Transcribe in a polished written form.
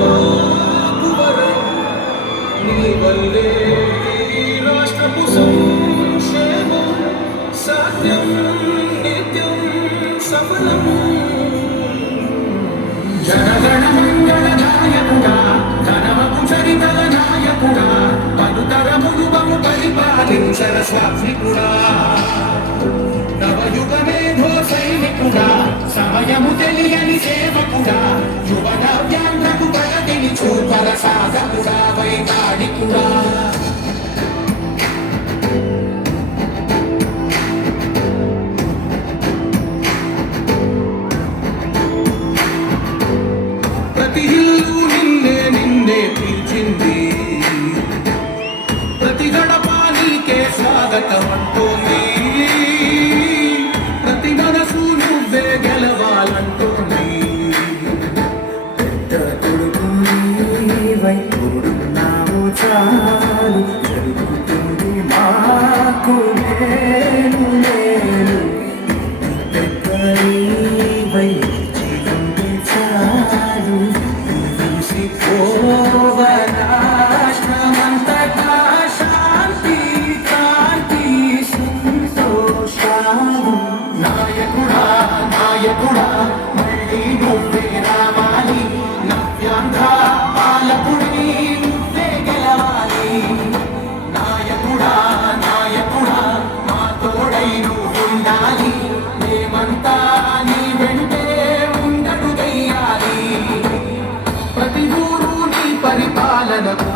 మాకు వరం నీ వల్లే రాష్ట్రపు సంక్షేమం సత్యం నిత్యం సఫలం జనగణ మంగళ నాయకుడా ధనమపు చరితల నాయకుడా పలుతరములు మము పరిపాలించర స్వామికుడా నవయుగ మేధో సైనికుడా సమయము తెలియని సేవకుడా యువన వ్యాంధ్రకు ప్రగతిని చూపర సాధకుడా వైతాళికుడా ప్రతి ఇల్లు నిన్నే నిన్నే పిలిచింది ప్రతి గడప నీకే స్వాగతం అంటోంది ప్రతి మనసు నువ్వే గెలవాలంటోంది పెద్ద కొడుకు నీవై తోడున్నావు చాలు జరుగుతుంది మాకు నేను నేను పెద్ద నీవై జీవించే చాలు రాష్ట్రమంతటా శాంతి కాంతి సంతోషాలు నాయకుడా నాయకుడా మళ్ళీ నువ్వే రావాలి నవ్యాంధ్ర పాలకుడి నువ్వే గెలవాలి నాయకుడా నాయకుడా మా తోడై నువ్వుండాలి మేమంతా నీ వెంటే ఉండడు గెయ్యాలి ప్రతి ఊరు నీ పరిపాలనకు